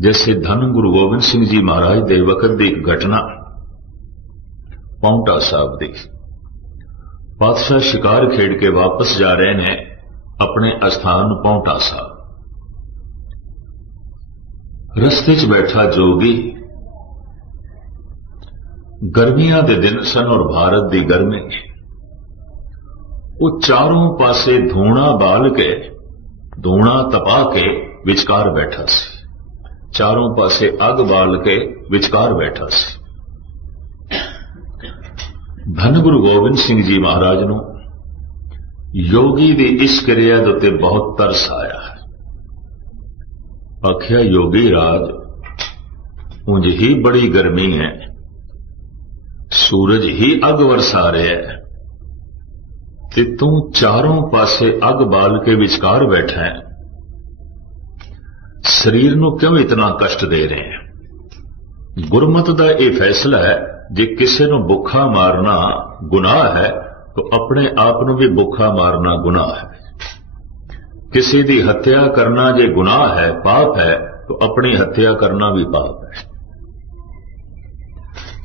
जैसे धन गुरु गोबिंद सिंह जी महाराज दे वक्त की एक घटना पाउंटा साहब की। पातशाह शिकार खेड के वापस जा रहे हैं अपने अस्थान पाउंटा साहब। रस्ते च बैठा जोगी, गर्मियां दे दिन सन और भारत की गर्मी, वो चारों पासे धूणा बाल के, धूणा तपा के विचकार बैठा सी। चारों पासे अग बाल के विचकार बैठा सी। धन गुरु गोबिंद सिंह जी महाराज नूं योगी दी इस क्रिया दे उत्ते बहुत तरस आया। आख्या योगी राज, उंज ही बड़ी गर्मी है, सूरज ही अग वरसा रहा है, ते तू चारों पासे अग बाल के विचकार बैठा है, शरीर नूं क्यों इतना कष्ट दे रहे हैं? गुरमत दा यह फैसला है, जे किसी नूं भुखा मारना गुनाह है तो अपने आप नूं भी भुखा मारना गुनाह है। किसी दी हत्या करना जे गुनाह है, पाप है, तो अपनी हत्या करना भी पाप है।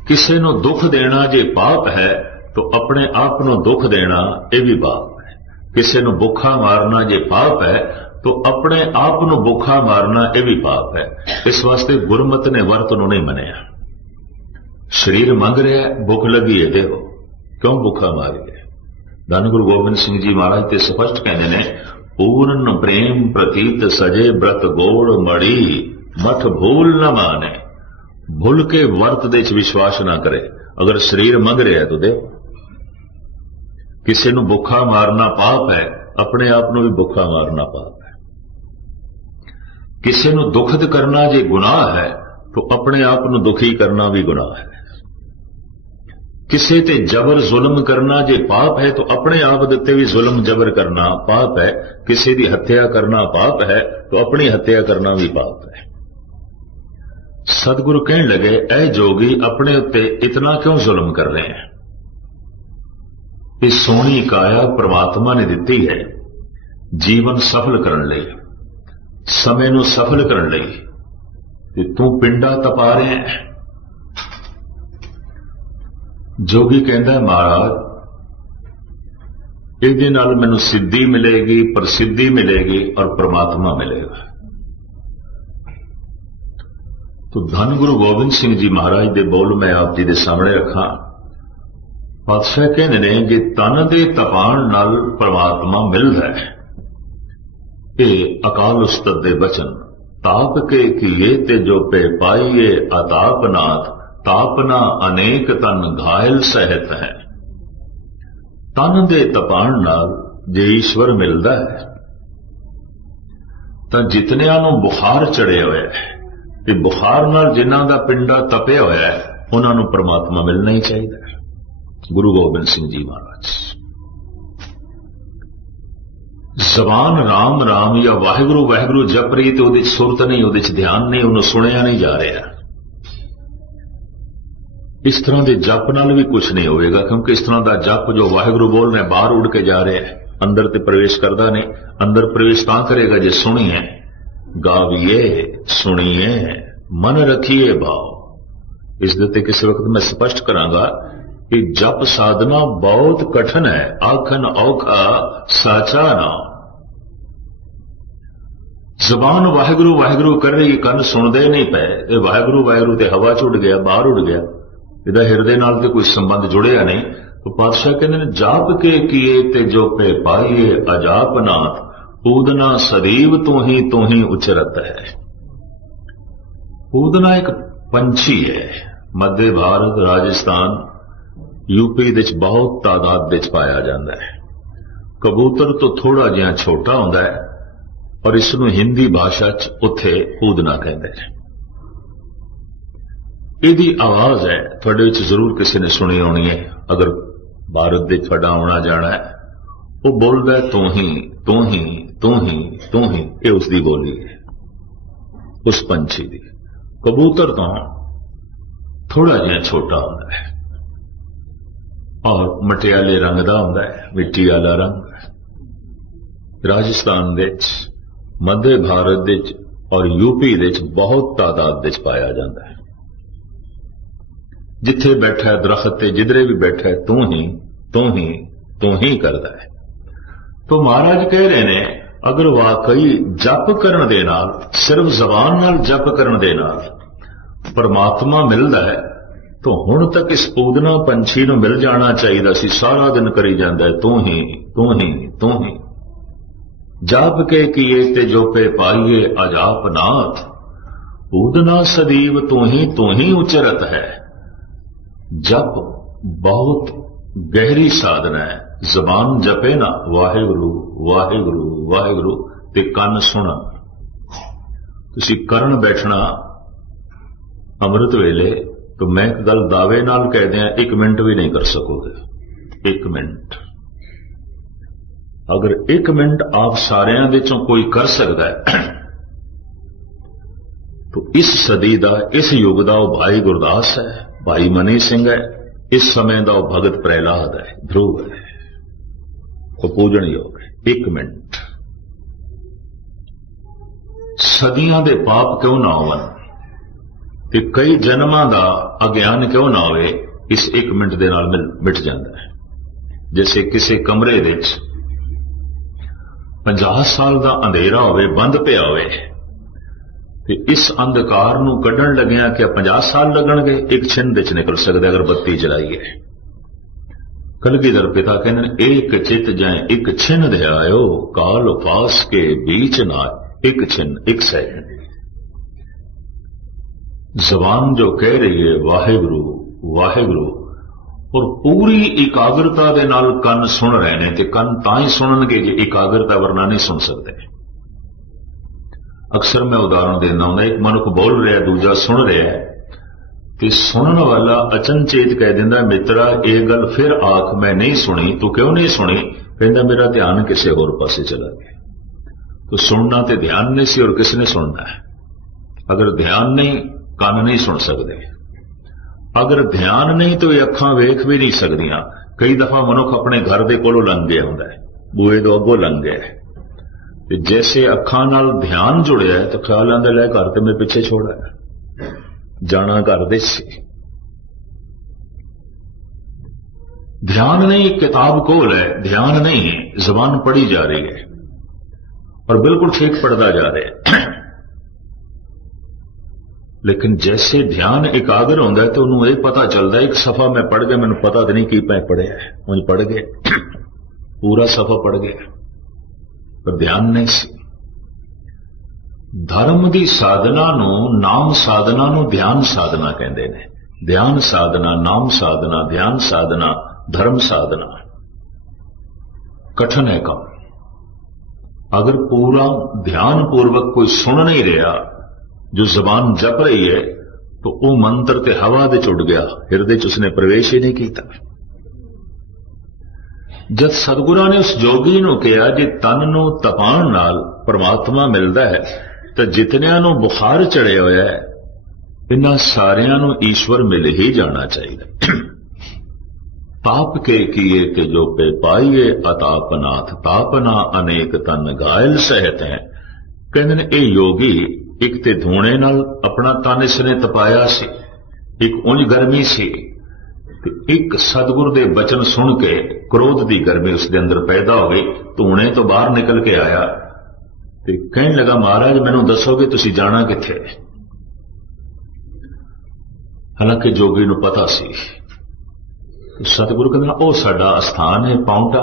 किसी नूं दुख देना जे पाप है तो अपने आप नूं दुख देना यह भी पाप है। किसी नूं भुखा मारना जे पाप है तो अपने आप नूं भुखा मारना यह भी पाप है। इस वास्ते गुरमत ने वर्त नूं नहीं मनिया। शरीर मंग रहा है, भुख लगी है, देखो क्यों भुखा मारिए। धन गुरु गोबिंद सिंह जी महाराज ते स्पष्ट कहते हैं, पूर्ण प्रेम प्रतीत सजे व्रत गोड़ मड़ी, मठ भूल न माने। भूल के वर्त दे विश्वास ना करे। अगर शरीर मंग रहा है तो देखो, किसी नूं भुखा मारना पाप है, अपने आप नूं भी भुखा मारना पाप है। किसी नूं दुखद करना जे गुनाह है तो अपने आप नूं दुखी करना भी गुनाह है। किसी ते जबर जुल्म करना जे पाप है तो अपने आप दे भी जुल्म जबर करना पाप है। किसी की हत्या करना पाप है तो अपनी हत्या करना भी पाप है। सतगुरु कहने लगे, ऐ जोगी, अपने उत्ते इतना क्यों जुल्म कर रहे हैं? इस सोहनी काया परमात्मा ने दिती है जीवन सफल करने लई, समय नूं सफल करने लई, ते तू पिंडा तपा रहे हैं। जोगी कहता है, महाराज इहदे नाल मैनूं सिद्धि मिलेगी, प्रसिद्धि मिलेगी और परमात्मा मिलेगा। तो धन गुरु गोबिंद सिंह जी महाराज दे बोल मैं आप जी दे सामने रखा। पातशाह कहते ने कि तन दे तपाण नाल परमात्मा मिलदा है। ये अकाल उस्ताद दे बचन, ताप के किए ते जो पे पाइए अतापनाथ, तापना अनेक तन घायल सहत है। तन दे तपाण नाल जे ईश्वर मिलदा है तां जितनियां नूं बुखार चढ़े होया है, कि बुखार नाल जिन्हां दा पिंडा तपिया होया है, उन्हां नूं परमात्मा मिलना ही चाहिए। गुरु गोबिंद सिंह जी महाराज जबान राम राम या वाहिगुरु वाहिगुरु जप रही तो उहदे सुरत नहीं, उहदे ध्यान नहीं, उन्होंने सुनिया नहीं जा रहा। इस तरह के जप नाल भी कुछ नहीं होएगा, क्योंकि इस तरह का जप जो वाहिगुरु बोल रहे बाहर उड़ के जा रहे हैं, अंदर ते प्रवेश करता नहीं। अंदर प्रवेश तां करेगा जे सुनिए, गाविए, सुनिए, मन रखिए भाव। इस दे किसी वक्त मैं स्पष्ट करांगा कि जप साधना बहुत कठिन है। आखन औखा साचा ना। जबान वाहिगुरु वाहिगुरु कर रही, कन सुनते नहीं पे, वाहिगुरु वाहिगुरु ते हवा च उड़ गया, बाहर उड़ गया, इहदा हिरदे नाल ते कोई संबंध जुड़िया नहीं। तो पातशाह कहते हैं, जाप के किए ते जो पे पाइए अजापनाथ, पूदना सदैव तू ही उचरत है। पूदना एक पंछी है, मध्य भारत, राजस्थान, यूपी दे बहुत तादाद दे पाया जाता है। कबूतर तो थोड़ा जिहा छोटा होंदा है और इसनूं हिंदी भाषा च उत्थे पूदना कहते हैं। इहदी आवाज है, थोड़े विच जरूर किसी ने सुनी होनी है। अगर भारत दे थोड़ा आना जाना है, वो बोलदा है तू ही तू ही तू ही तू ही। ये उसकी बोली है, उस पंछी की। कबूतर तो थोड़ा जिहा छोटा होंदा है और मटियाले रंग का होंदा है, मिट्टी वाला रंग। राजस्थान दे, मध्य भारत दे और यूपी दे च बहुत तादाद दे च पाया जाता है। जिथे बैठा है दरख्त ते जिधरे भी बैठा है तू ही तू ही तू ही करता है। तो महाराज कह रहे ने अगर वाकई जप करन दे नाल सिर्फ जबान नाल जप करन दे नाल परमात्मा मिलता है तो हुण तक इस पूदना पंछी नूं मिल जाना चाहिए सी। सारा दिन करी जांदा है तू ही तू ही तू ही। जाप के किए ते जोपे पाइए अजाप नाथ, पूदना सदीव तू ही उचरत है। जप बहुत गहरी साधना है। जबान जपे ना वाहिगुरु वाहिगुरु वाहिगुरु ते कन सुन। तुसी करन बैठना अमृत वेले तो मैं एक गल दावे नाल कह दिया 1 मिनट भी नहीं कर सकोगे। 1 मिनट अगर 1 मिनट आप सारिਆਂ ਦੇ ਚੋਂ कोई कर सकता है तो इस सदी का इस युग का वह भाई गुरदास है, भाई मनी सिंह है, इस समय का वह भगत प्रहलाद है, ध्रुव है, वो पूजन योग है। 1 मिनट सदियां दे पाप क्यों ना होवन ते कई जन्मां दा अज्ञान क्यों ना होवे, इस 1 मिनट दे नाल मिट जाता है। जैसे किसी कमरे दे 50 साल का अंधेरा होवे, बंद पिया होवे ते इस अंधकार नूं कड्ढण लग्या कि 50 साल लगणगे, एक छिन दे च निकल सकदा अगर बत्ती जलाईए। कलगीधर पिता कहंदे एक चित जाए एक छिन ध्यायो, काल फास के बीच ना एक छिन एक सेकंड। जबान जो कह रही है वाहिगुरु वाहिगुरु और पूरी एकाग्रता दे नाल कन सुन रहे ने, ते कन तां ही सुनणगे जे एकाग्रता वरना नहीं सुन सकते। अक्सर मैं उदाहरण देना हूं, एक मनुख बोल रहा है दूजा सुन रहा है ते सुनने वाला अचनचेत कह दिंदा मित्रा ये गल फिर आख मैं नहीं सुनी, तू क्यों नहीं सुनी? कहंदा मेरा ध्यान किसी होर पासे चला गया। तो सुनना तो ध्यान नहीं सी और किसने सुनना है? अगर ध्यान नहीं कान नहीं सुन सकते, अगर ध्यान नहीं तो ये अखां वेख भी नहीं सकदियां। कई दफा मनुख अपने घर दे कोलों लंघ गया हुंदा है, बूहे तो अगों लंघ गया है ते जैसे अखां नाल ध्यान जुड़िया है तो ख्याल आंदा लै घर ते मैं पिछे छोड़ा है, जाना घर दे सी। ध्यान नहीं, किताब कोल है, ध्यान नहीं, जबान पढ़ी जा रही है और बिल्कुल ठीक पढ़ता जा रहा है। लेकिन जैसे ध्यान एकाग्र होता है तो उन्होंने यह पता चलता है एक सफा मैं पढ़ गया, मैंने पता तो नहीं कि मैं पढ़िया है, मुझे पढ़ गया पूरा सफा पढ़ गया पर ध्यान नहीं सी। धर्म की साधना नू नाम साधना नू ध्यान साधना कहते हैं। ध्यान साधना, नाम साधना, ध्यान साधना, धर्म साधना कठिन है काम। अगर पूरा ध्यान पूर्वक कोई सुन नहीं रहा, जो जबान जप रही है, तो वह मंत्र ते हवा दे उड़ गया, हृदय च उसने प्रवेश ही नहीं किया। जब सतगुरां ने उस जोगी नूं कहा जे तन नूं तपाण नाल परमात्मा मिलता है तो जितनियां नूं बुखार चढ़िया होया है इन्हां सारियां नूं ईश्वर मिल ही जाना चाहिए। ताप के किए ते जो पे पाइए अतापनाथ, तापना अनेक तन घायल सहत है। कहते ने ये योगी एक ते धूणे नाल अपना तन इसने तपाया सी, एक उंज गर्मी सी, एक सतगुरु दे बचन सुन के क्रोध की गर्मी उसके अंदर पैदा हो गई। धूणे तो बाहर निकल के आया ते कहने लगा महाराज मैनू दसोगे तुसी जाना किथे? हालांकि जोगी नूं पता सी। तो सतगुरु कहंदा ओ साडा स्थान है पाउंटा,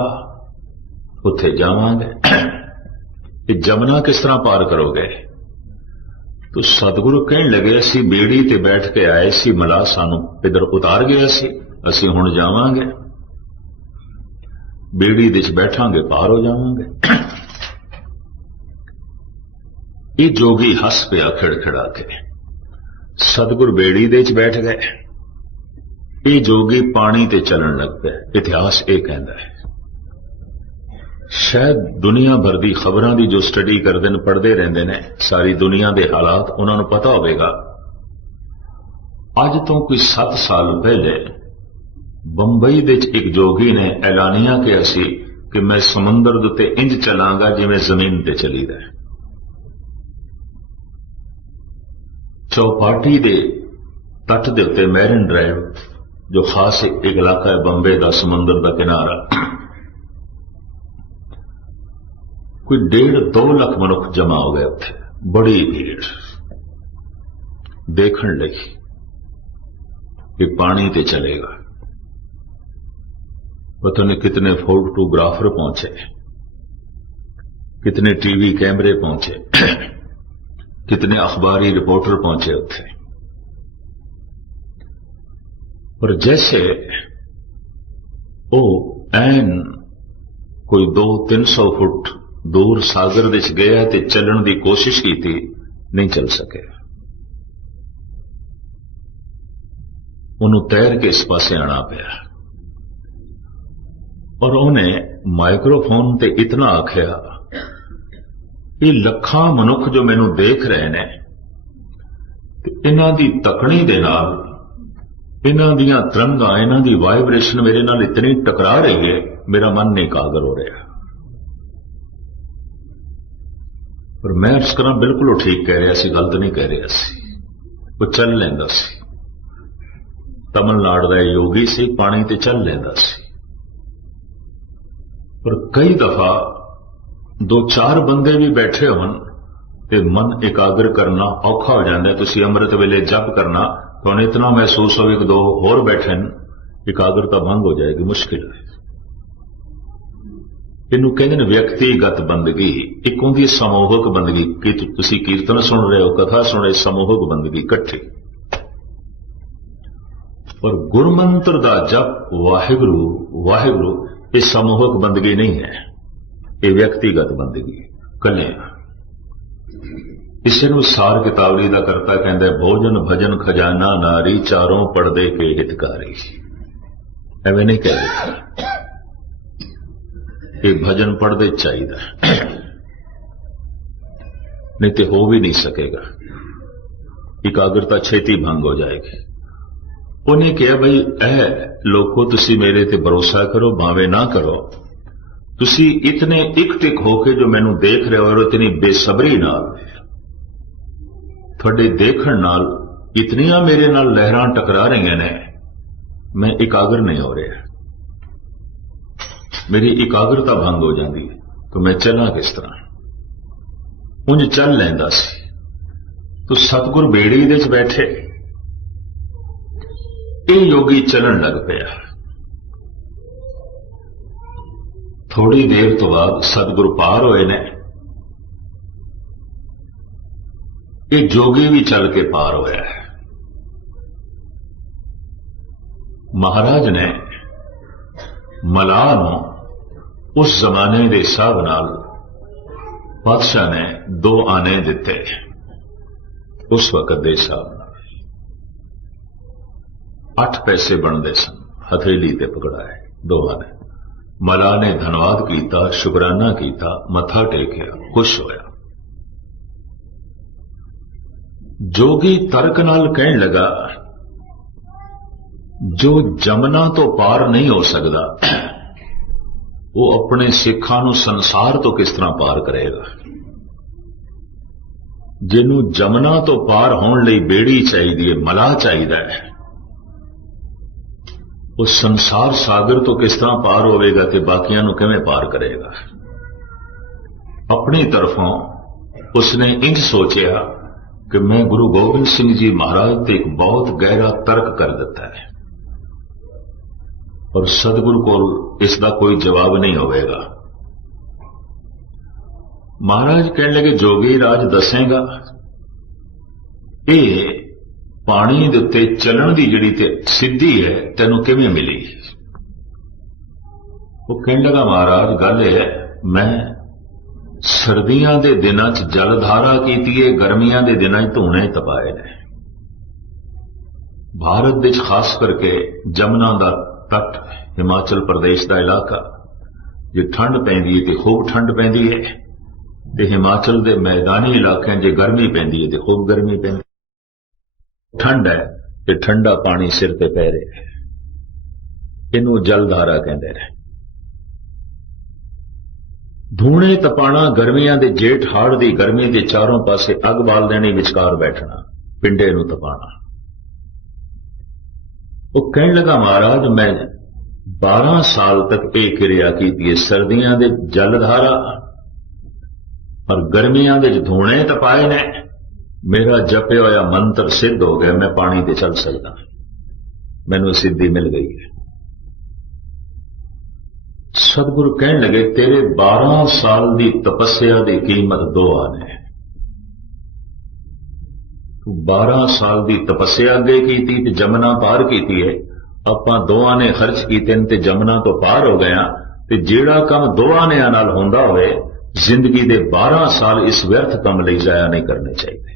उत्थे जावांगे। ये जमुना किस तरह पार करोगे? तो सतगुरु कहने लगे असी बेड़ी ते बैठ के आए सी, मला सानू इधर उतार गया सी, असी हुण जावांगे, बेड़ी दे च बैठांगे पार हो जावांगे। ये जोगी हस पिया खिड़खिड़ा के। सतगुरु बेड़ी दे च बैठ गए, ये जोगी पानी ते चलन लग पे। इतिहास ये कहता है। शायद दुनिया भर की खबरों की जो स्टडी करते हैं, पढ़ते रहते हैं, सारी दुनिया के हालात उन्होंने पता होगा। अज तो कोई 7 साल पहले बंबई दे एक जोगी ने ऐलानिया किया सी कि मैं समुंदर दे उत्ते इंज चलांगा जिवें जमीन ते चली रहा। चौपाटी के तट के उत्ते मैरिन ड्राइव जो खास एक इलाका है बंबे का समुद्र का किनारा, कोई 1.5-2 लाख मनुख जमा हो गए उत्थे, बड़ी भीड़ देखने लगी कि पानी ते चलेगा। पता नहीं कितने फोटोग्राफर पहुंचे, कितने टीवी कैमरे पहुंचे, कितने अखबारी रिपोर्टर पहुंचे उत्थे। पर जैसे वो ऐन कोई 200-300 फुट दूर सागर विच गया ते चलण की कोशिश की थी, नहीं चल सके। उन्होंने तैर के इस पासे आना पाया और उन्हें माइक्रोफोन ते इतना आख्या, ये लखां मनुख जो मैनू देख रहे ने, इन्हां दी तकनी दे नाल, इन्हां दियां तरंगां, इन्हां दी वाइब्रेशन मेरे नाल इतनी टकरा रही है, मेरा मन नहीं एकाग्र हो रहा। पर मैं अर्ज करा बिल्कुल वो ठीक कह रहा सी, गलत नहीं कह रहा सी, वो चल लेंदा सी। तमिलनाडु का योगी सी, पानी ते चल लेंदा सी। पर कई दफा 2-4 बंदे भी बैठे होन ते मन एकाग्र करना औखा हो जाता है। तुसी अमृत वेले जप करना, तो इतना महसूस हो कि 2 होर बैठे, एकाग्रता भंग हो जाएगी, मुश्किल है। इनू कहते हैं व्यक्तिगत बंदगी, एक होंदी समूहक बंदगी कि तुसी कीर्तन सुन रहे हो, कथा सुन रहे, समूहक बंदगी इकट्ठी। और गुरमंत्र दा जप वाहिगुरु वाहिगुरु ये समूहक बंदगी नहीं है, ये व्यक्तिगत बंदगी कले। इसे सार कितावली का करता कहता है, भोजन भजन खजाना नारी चारों पड़दे के हितकारी। एवं नहीं कह देता, ये भजन पढ़दे चाहिए, नहीं तो हो भी नहीं सकेगा, एकाग्रता छेती भंग हो जाएगी। उन्हें कहा, भाई ऐ लोगों तुसी मेरे ते भरोसा करो भावे ना करो, तुसी इतने एक टिक होके जो मैनू देख रहे हो और इतनी बेसब्री नाल थोड़े देखण नाल इतनियां मेरे नाल लहरां टकरा रही ने, मैं एकाग्र नहीं हो रहा, मेरी एकाग्रता भंग हो जाती है, तो मैं चला किस तरह। उंज चल लैंदा सी, तो सतगुर बेड़ी दे च बैठे, ये योगी चलन लग पिया। थोड़ी देर तो बाद सतगुरु पार होए ने, ये जोगी भी चल के पार होया है। महाराज ने मलाह नूं उस जमाने के हिसाब नाल बादशाह ने 2 आने दिते, उस वक्त के हिसाब नाल 8 पैसे बनते सन, हथेली ते पकड़ाए 2 आने। मलाह ने धन्यवाद किया, शुकराना किया, मथा टेकिया, खुश होया। जोगी तर्क नाल कहन लगा, जो जमना तो पार नहीं हो सकता, वो अपने सिखां नूं संसार तो किस तरह पार करेगा। जिन्हों जमना तो पार होने लई बेड़ी चाहिए, मलाह चाहिए, वो संसार सागर तो किस तरह पार होगा कि बाकियां नूं किवें पार करेगा। अपनी तरफों उसने इंज सोचा कि मैं गुरु गोबिंद सिंह जी महाराज ते एक बहुत गहरा तर्क कर दिता है और सतगुरु को इसका कोई जवाब नहीं होगा। महाराज कहने लगे, जोगी राज दसेगा, ये पानी दे उत्ते चलण दी जिहड़ी ते सिद्धि है तैनूं किवें मिली। वो कहने लगा, महाराज गल है, मैं सर्दियां दे दिनां च जलधारा कीती है, गर्मियां दे दिनां च धूणे तपाए ने। भारत विच खास करके जमुना दा तट, हिमाचल प्रदेश का इलाका, जे ठंड पैंदी है तो खूब ठंड पैंदी है, ते हिमाचल के मैदानी इलाकों जे गर्मी पैंदी है तो खूब गर्मी पैंदी। ठंड है तो ठंडा पानी सिर पे पै रहा है, इनू जलधारा कहते हैं। धूणे तपाना गर्मियां दे जेठ हाड़ दी गर्मी के चारों पासे अग बाल देनी, विचकार बैठना, पिंडे नूं तपाना। वो कहने लगा महाराज मैं 12 साल तक यह क्रिया की है, सर्दियां दे जलधारा और गर्मियां दे धूणे तपाए ने, मेरा जपे होया मंत्र सिद्ध हो गया, मैं पानी ते चल सकता, मैनू सिद्धि मिल गई है। सतगुरु कहने लगे तेरे 12 साल की तपस्या की कीमत 2 आने। तू 12 साल की तपस्या अगे की ते जमुना पार की है, आपां 2 आने खर्च कीते ते जमुना तो पार हो गया, ते जेड़ा काम 2 आनियां नाल होंदा होवे जिंदगी दे 12 साल इस व्यर्थ काम लई जाया नहीं करने चाहिए।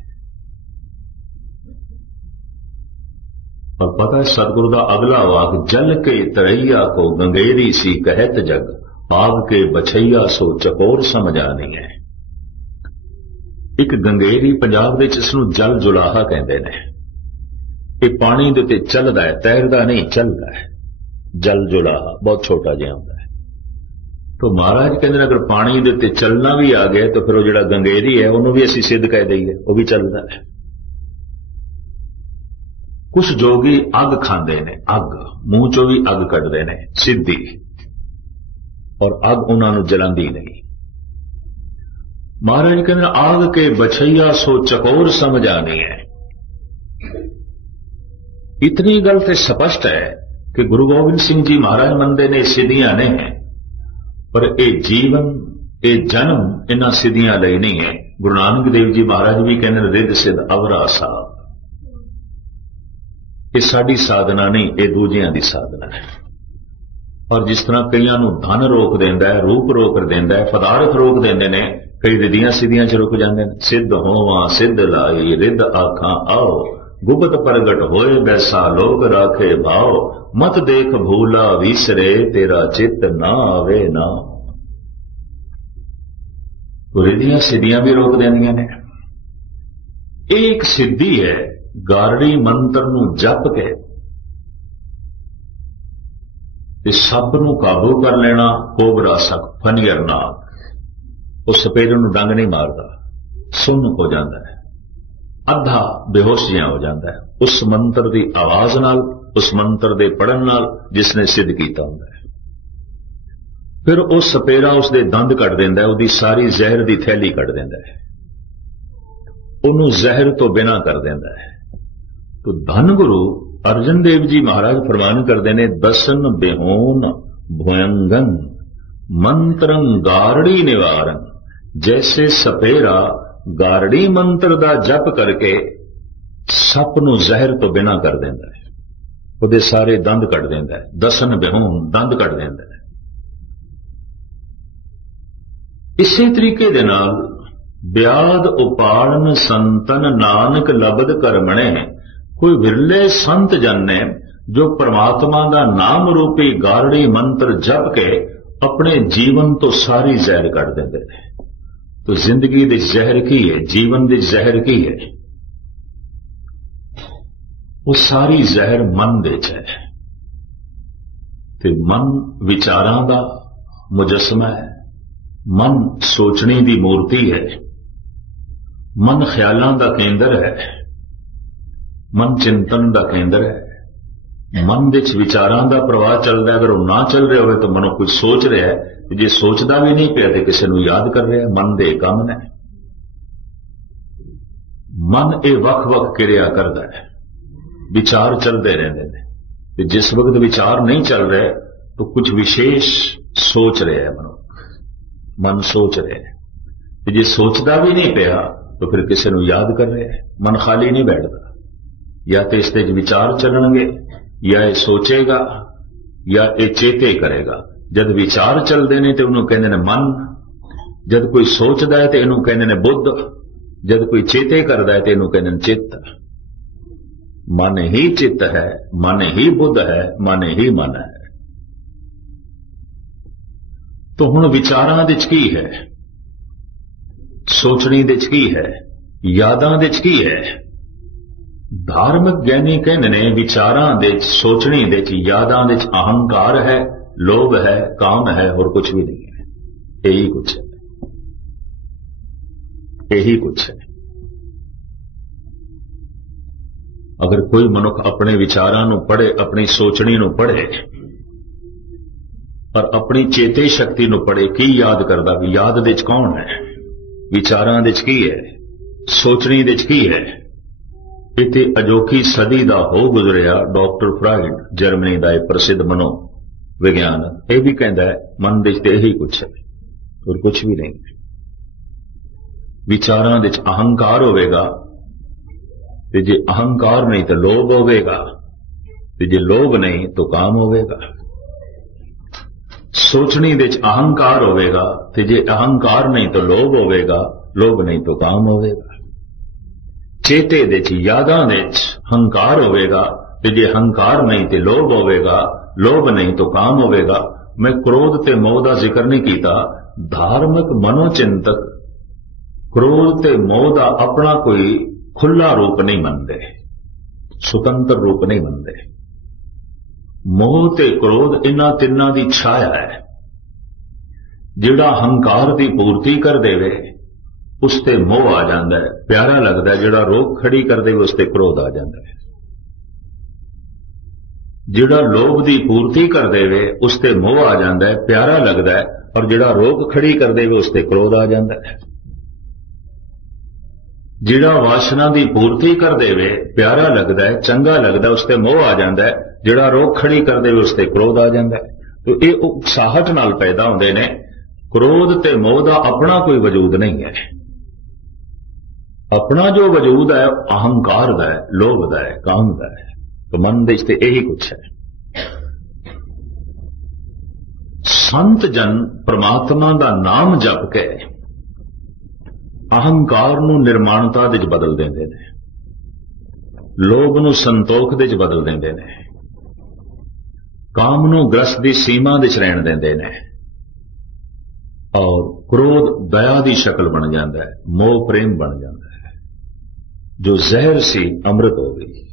और पता है सतगुरु का अगला वाक, जल के तरैया को गंगेरी सी कहत जग, पाग के बछैया सो चकोर समझा नहीं है। एक गंगेरी पंजाब दे इसनूं जल जुलाहा कहते हैं। ये पानी दे उत्ते चलदा है, तैरदा नहीं चलदा है, जल जुलाहा बहुत छोटा जिहा होंदा है। तो महाराज कहते अगर पानी दे उत्ते चलना भी आ गया तो फिर वो जिहड़ा गंगेरी है उन्होंने भी असीं सिद्ध कह दईए, वो भी चलदा है। कुछ जोगी अग खांदे ने, अग मूंह चों भी अग कढदे ने सिद्धि, और अग उन्होंने जलांदी नहीं। महाराज कहते आग के बछैया सो चकोर समझ आनी है। इतनी गल तो स्पष्ट है कि गुरु गोबिंद सिंह जी महाराज मंदे ने सिद्धियां ने, पर यह जीवन ये जन्म इन्हां सिद्धियां लई नहीं है। गुरु नानक देव जी महाराज भी कहते रिद सिद्ध अवरा साहब, ये साडी साधना नहीं, ये दूजियां दी साधना है। और जिस तरह कईयां नूं धन रोक देंदा है, रूप रोक देंदा है, पदार्थ रोक देंदे ने, कई रिदियां सिद्धियां च रुक जांदे ने। सिद्ध होवां सिद्ध लाई रिद आखां आओ, गुप्त प्रगट होए बैसा लोग राखे भाव, मत देख भूला विसरे तेरा चित्त ना आवे ना। तो रिदियां सिद्धियां भी रोक देंदियां ने। एक सिद्धि है गारड़ी मंत्र नूं जप के सब नूं काबू कर लेना, कोबरा सक फनियर नाग, उस सपेरे नूं डंग नहीं मारदा, सुन हो जाता है, अद्धा बेहोश जिहा हो जाता है उस मंत्र की आवाज नाल, उस मंत्र के पढ़न नाल जिसने सिद्ध किया हुंदा है। फिर उस सपेरा उसके दंद कट देंदा है, उसकी सारी जहर की थैली कट देंदा है, उन्होंने जहर तो बिना कर देंदा है। तो धन गुरु अर्जन देव जी महाराज फरमान करते हैं, दसन बेहोन भयंगन मंत्रं गारड़ी निवारण। जैसे सपेरा गारड़ी मंत्र का जप करके सप नूं जहर तो बिना कर देंदा है, उहदे सारे दंद कट देंदा है, दसन बेहोन दंद कट देंदा है। इसी तरीके दे नाल ब्याद उपाड़न संतन नानक लबद करमणे। कोई विरले संत जन ने जो परमात्मा का नाम रूपी गारड़ी मंत्र जप के अपने जीवन तो सारी जहर कट देंदे ने। तो जिंदगी दी जहर की है, जीवन दी जहर की है, वो सारी जहर मन दे च है। ते मन विचारां दा मुजस्मा है, मन सोचने की मूर्ति है, मन ख्यालों का केंद्र है, मन चिंतन का केंद्र है। मन विच विचारां का प्रवाह चलता है, अगर वो ना चल रहा हो तो मनो कुछ सोच रहा है, जे सोचता भी नहीं पिया तो किसी को याद कर रहा है। मन दे काम ने, मन ये वख-वख क्रिया करता है, विचार चलते रहते हैं। जिस वक्त विचार नहीं चल रहे तो कुछ विशेष सोच रहे हैं, मन सोच रहे हैं। जे सोचता भी नहीं पिया तो फिर किसी को याद कर रहे हैं। मन खाली नहीं बैठता, या तो इसके विचार चलणगे, या ये सोचेगा, या ये चेते करेगा। जब विचार चलते हैं तो उन्होंने कहते हैं मन, जब कोई सोचता है तो इन्हों कहते हैं बुद्ध, जब कोई चेते करता है तो इन्हों कहते हैं चित्त। मन ही चित्त है, मन ही बुद्ध है, मन ही मन है। तो हुण विचारां दे च की है, सोचनी दे च की है, यादां दे च की है। धार्मिक ज्ञानी कहते ने विचारां दे च, सोचनी दे च, यादां दे च अहंकार है, लोभ है, काम है, और कुछ भी नहीं है। यही कुछ है, यही कुछ है। अगर कोई मनुख अपने विचारां नूं पढ़े, अपनी सोचनी नूं पढ़े पर अपनी चेते शक्ति नूं पढ़े, की याद करदा भी याद दे च कौन है, विचारां दे च की है, सोचनी दे च की है। इते अजोखी सदी दा हो गुजरिया डॉक्टर फ्राइड, जर्मनी का एक प्रसिद्ध मनो विज्ञान, यह भी कहता है मन दे च यही कुछ है और कुछ भी नहीं। विचारां दे च अहंकार होवेगा ते जे अहंकार नहीं तो लोभ होवेगा, ते जे लोभ नहीं तो काम होवेगा। सोचनी दे च अहंकार होवेगा ते जे अहंकार नहीं तो लोभ होवेगा, लोभ नहीं तो काम होवेगा। चेते दे च यादां दे च हंकार होवेगा ते जे हंकार नहीं तो लोभ होवेगा, लोभ नहीं तो काम होवेगा। मैं क्रोध ते मोह दा जिक्र नहीं कीता। धार्मिक मनोचिंतक क्रोध ते मोह दा अपना कोई खुला रूप नहीं मनते, सुतंत्र रूप नहीं मनते। मोह ते क्रोध इन्हां तिन्नां दी छाया है। जिहड़ा हंकार की पूर्ति कर देवे उसते मोह आ जाता है, प्यारा लगता है। जिहड़ा रोक खड़ी कर देवे उसते क्रोध आ जाता है। जिहड़ा लोभ की पूर्ति कर देवे उसते मोह आ जाता है, प्यारा लगता है। और जिहड़ा रोक खड़ी कर देवे उसते क्रोध आ जाता है। जिहड़ा वासना की पूर्ति कर देवे प्यारा लगता है, चंगा लगता है, उसते मोह आ जाता है। जिहड़ा रोक खड़ी कर देवे उसते क्रोध आ जाता है। तो ये उत्साहट नाल पैदा होंदे ने। क्रोध ते मोह दा अपना कोई वजूद नहीं है। अपना जो वजूद है अहंकार दा है, लोभ दा है, काम दा है। तो मन दे ते यही कुछ है। संत जन परमात्मा दा नाम जप के अहंकार नूं निर्माणता दे बदल देंदे ने, लोभ नूं संतोख दे बदल देंदे ने, काम नूं ग्रस्त दी सीमा दे रहण देंदे ने, और क्रोध दया दी शक्ल बन जाता है, मोह प्रेम बन जाता है। जो जहर सी अमृत हो गई,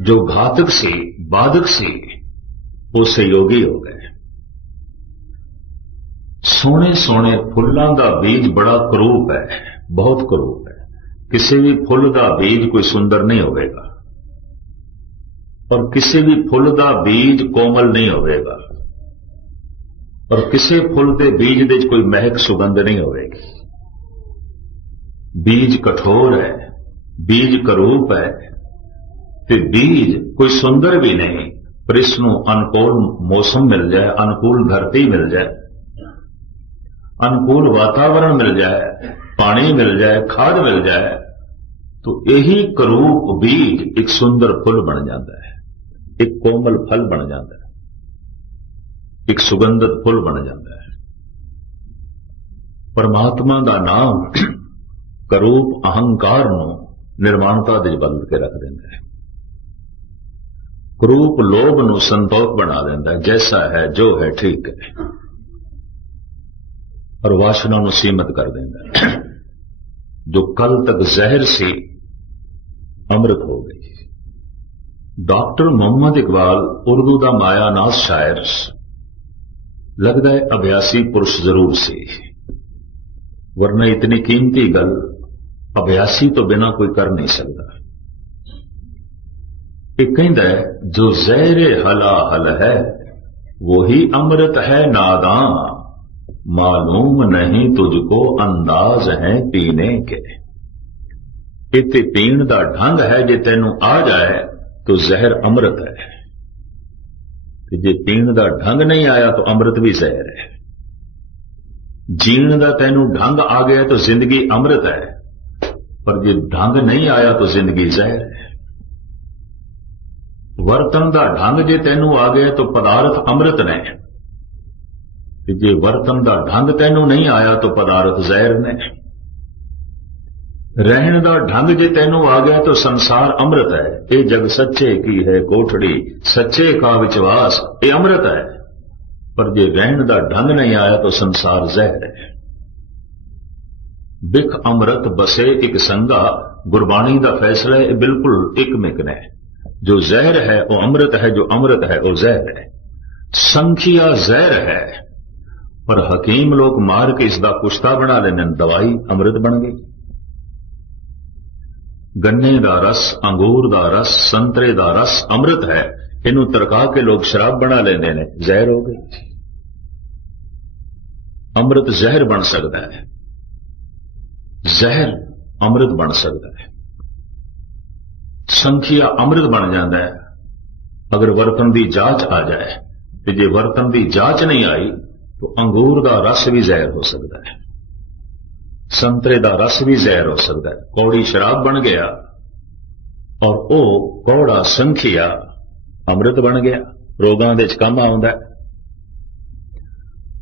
जो घातक सी बाधक सी वो सहयोगी हो गए। सोने सोने फुल्लां दा बीज बड़ा करूप है, बहुत करूप है। किसी भी फुल दा बीज कोई सुंदर नहीं होगा और किसी भी फुल दा बीज कोमल नहीं होगा और किसी फुल के बीज दे कोई महक सुगंध नहीं होगी। बीज कठोर है, बीज करूप है, ते बीज कोई सुंदर भी नहीं, पर इसनों अनुकूल मौसम मिल जाए, अनुकूल धरती मिल जाए, अनुकूल वातावरण मिल जाए, पानी मिल जाए, खाद मिल जाए, तो यही करूप बीज एक सुंदर फुल बन जाता है, एक कोमल फल बन जाता है, एक सुगंधित फुल बन जाता है। परमात्मा का नाम करूप अहंकार नूं निर्माणता दे बदल के रख देता है। करूप लोभ नूं संतोख बना देता है, जैसा है जो है ठीक है, और वासना नूं सीमित कर देता है। जो कल तक जहर सी अमृत हो गई। डॉक्टर मोहम्मद इकबाल उर्दू का मायानाज शायर, लगता है अभ्यासी पुरुष जरूर सी, वरना इतनी कीमती गल अभ्यासी तो बिना कोई कर नहीं सकता। एक कहता है जो जहर हला हल है वही अमृत है नादां, मालूम नहीं तुझको अंदाज है पीने के। इते पीण दा ढंग है, जे तेनू आ जाए तो जहर अमृत है, जे पीण दा ढंग नहीं आया तो अमृत भी जहर है। जीण दा तेनू ढंग आ गया तो जिंदगी अमृत है, पर जे ढंग नहीं आया तो जिंदगी जहर है। वर्तन दा ढंग जे तेनू आ गया तो पदार्थ अमृत ने, जे वर्तन दा ढंग तेनू नहीं आया तो पदार्थ जहर ने। रहन दा ढंग जे तेनू आ गया तो संसार अमृत है। ये जग सच्चे की है कोठड़ी, सच्चे का विश्वास, ये अमृत है, पर जे रहन दा ढंग नहीं आया तो संसार जहर है। बिख अमृत बसे एक संगा, गुरबाणी दा फैसला है बिल्कुल एक मिक ने। जो जहर है वो अमृत है, जो अमृत है वो जहर है। संखिया जहर है, पर हकीम लोग मार के इसका कुश्ता बना लेने, दवाई अमृत बन गई। गन्ने दा रस, अंगूर दा रस, संतरे दा रस अमृत है, इनू तरका के लोग शराब बना लेंदे ने, जहर हो गई। अमृत जहर बन सकता है, जहर अमृत बन सकता है। संखिया अमृत बन जाता है अगर वर्तन की जांच आ जाए, तो जे वर्तन की जांच नहीं आई तो अंगूर का रस भी जहर हो सकता है, संतरे का रस भी जहर हो सकता है। कौड़ी शराब बन गया और वो कौड़ा संखिया अमृत बन गया, रोगां दे च काम आउंदा है।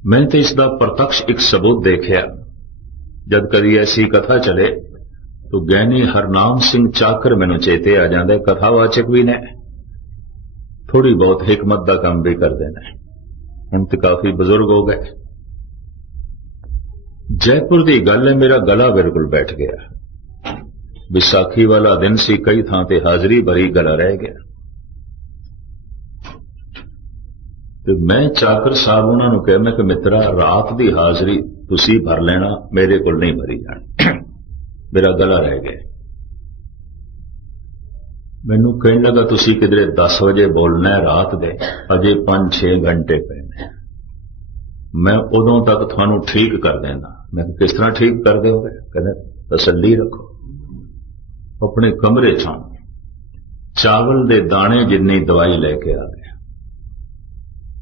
मैं तो इसका प्रत्यक्ष एक सबूत देखा, जब कभी ऐसी कथा चले तो ज्ञानी हरनाम सिंह चाकर मैनू चेते आ जाता है। कथावाचक भी ने, थोड़ी बहुत हिकमत का काम भी कर देना, हम तो काफी बुजुर्ग हो गए। जयपुर की गल है, मेरा गला बिल्कुल बैठ गया। विसाखी वाला दिन सी, कई थां ते हाजरी भरी, गला रह गया। तो मैं चाकर साहब उन्होंने कहा, मैं कि मित्रा रात की हाजरी तुसी भर लेना, मेरे को नहीं भरी जानी, मेरा गला रह गया। मैनू कहने लगा तुसी किधरे 10 बजे बोलना है रात दे, अजे 5-6 घंटे पे ने, मैं उदों तक थानू ठीक कर देना। मैं किस तरह ठीक कर दोगे? कहते तसल्ली रखो, अपने कमरे चों चावल दे दाने जिन्नी दवाई लेके आ गया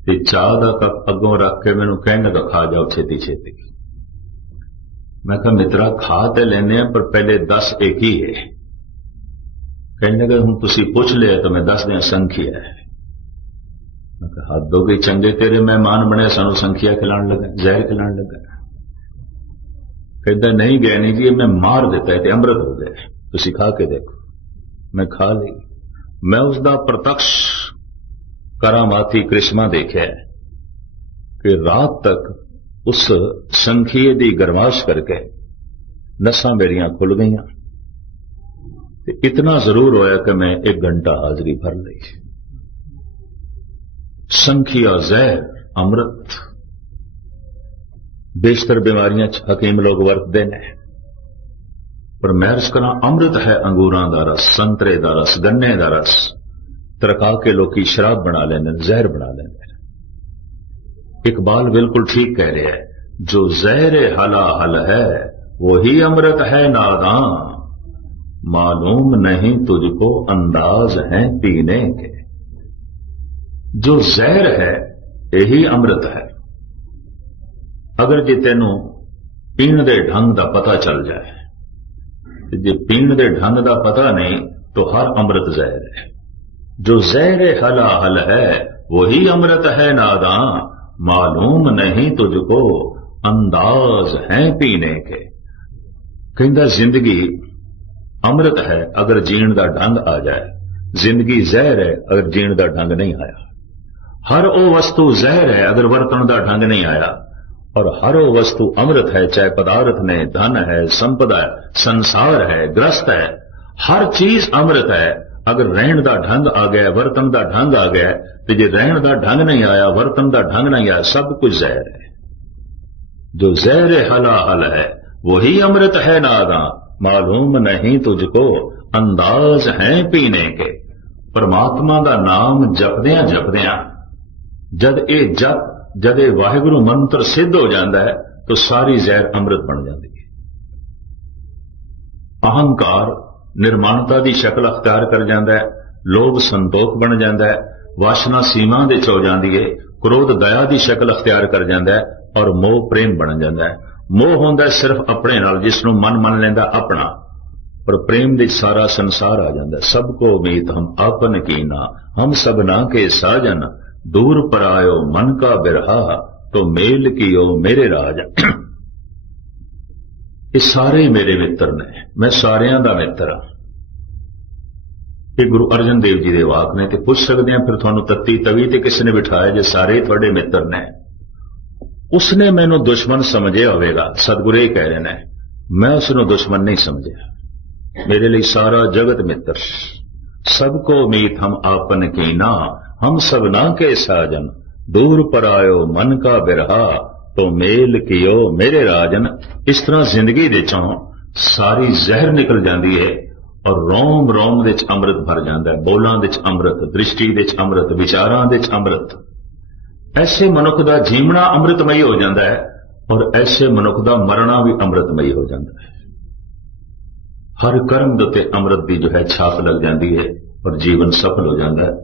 ते चाह का कप अगों रख के मैनू कहने लगा खा जाओ छेती छेती। मैं कहा मित्रा खा तो लेने पर पहले 10 एक ही है। कहने लगे हूं तुसी पूछ लिया तो मैं दस दिया संखिया है। मैं कहा हद हो गई, चंगे तेरे मेहमान बने, सानू संखिया खिलाने लगा, जहर खिलाने लगा। कहता नहीं गया नहीं जी, मैं मार देता है, अमृत हो गया, तुसी खा के देखो। मैं खा ली। मैं उसका प्रत्यक्ष करामाती करिश्मा देखा कि रात तक उस संखिए की गरमाश करके नसां मेरियां खुल गईयां। इतना जरूर होया कि मैं 1 घंटा हाजरी भर ली। संखिया जहर, अमृत बेशतर बीमारियां हकीम लोग वरतते ने, पर मैं अर्ज करा अमृत है अंगूरां दा रस, संतरे दा रस, गन्ने दा रस, तरका के लोग शराब बना लेने, जहर बना लेने। इकबाल बिल्कुल ठीक कह रहे हैं, जो जहर हला हल है वही अमृत है नादां, मालूम नहीं तुझको अंदाज है पीने के। जो जहर है यही अमृत है। अगर जे तेनू पीण दे ढंग का पता चल जाए, जे पीण दे ढंग का पता नहीं तो हर अमृत जहर है। जो जहर हला हल है वही अमृत है नादां, मालूम नहीं तुझको अंदाज है पीने के। कहता जिंदगी अमृत है अगर जीण का ढंग आ जाए, जिंदगी जहर है अगर जीण का ढंग नहीं आया। हर वो वस्तु जहर है अगर वरतन का ढंग नहीं आया, और हर वो वस्तु अमृत है, चाहे पदार्थ ने, धन है, संपदा है, संसार है, ग्रस्त है, हर चीज अमृत है अगर रहन का ढंग आ गया, वरतन का ढंग आ गया। तो जो रहन का ढंग नहीं आया, वरतन का ढंग नहीं आया, सब कुछ जहर है। जो जहर हला हल है वही अमृत है नादां, मालूम नहीं तुझको अंदाज है पीने के। परमात्मा का नाम जपदियां जपदियां जद ये वाहिगुरु मंत्र सिद्ध हो जाता है तो सारी जहर अमृत बन जाती है। अहंकार निर्माणता की शक्ल अख्तियार कर जाता है, लोभ संतोख बन जाता है, वासना सीमा दे च हो जाती है, क्रोध दया की शक्ल अख्तियार कर जाता है, और मोह प्रेम बन जाता है। मोह होंदा सिर्फ अपने नाल, जिसनों मन मन लेंदा अपना, पर प्रेम दे सारा संसार आ जाता है। सबको मीत हम आपन कीना, हम सबना के साजन, दूर पर आयो मन का बिरहा, तो मेल कियो मेरे राज। ये सारे मेरे मित्र ने, मैं सारियां दा मित्र हां। ये गुरु अर्जन देव जी दे वाक ने। ते पुछ सकते हैं फिर तुहानू तत्ती तवी ते किसने बिठाया जे सारे तुहाडे मित्र ने? उसने मैनू दुश्मन समझिया होवेगा, सतगुरु ये कह रहे हैं, मैं उसनू दुश्मन नहीं समझिया। मेरे लिए सारा जगत मित्र। सबको मीत हम आपन कीना, हम सबना के साजन, दूर पर आयो मन का बिरहा, तो मेल कियो मेरे राजन। इस तरह जिंदगी दे चों सारी जहर निकल जाती है ਔਰ ਰੋਮ ਰੋਮ ਦੇ ਵਿੱਚ ਅੰਮ੍ਰਿਤ ਭਰ ਜਾਂਦਾ ਹੈ, ਬੋਲਾਂ ਦੇ ਵਿੱਚ ਅੰਮ੍ਰਿਤ, ਦ੍ਰਿਸ਼ਟੀ ਦੇ ਵਿੱਚ ਅੰਮ੍ਰਿਤ, ਵਿਚਾਰਾਂ ਦੇ ਵਿੱਚ ਅੰਮ੍ਰਿਤ। ਐਸੇ ਮਨੁੱਖ ਦਾ ਜੀਵਣਾ ਅੰਮ੍ਰਿਤਮਈ ਹੋ ਜਾਂਦਾ ਹੈ ਔਰ ਐਸੇ ਮਨੁੱਖ ਦਾ ਮਰਨਾ ਵੀ ਅੰਮ੍ਰਿਤਮਈ ਹੋ ਜਾਂਦਾ ਹੈ। ਹਰ ਕਰਮ ਦੇ ਉੱਤੇ ਅੰਮ੍ਰਿਤ ਦੀ ਜੋ ਹੈ ਛਾਪ ਲੱਗ ਜਾਂਦੀ ਹੈ ਔਰ ਜੀਵਨ ਸਫਲ ਹੋ ਜਾਂਦਾ ਹੈ।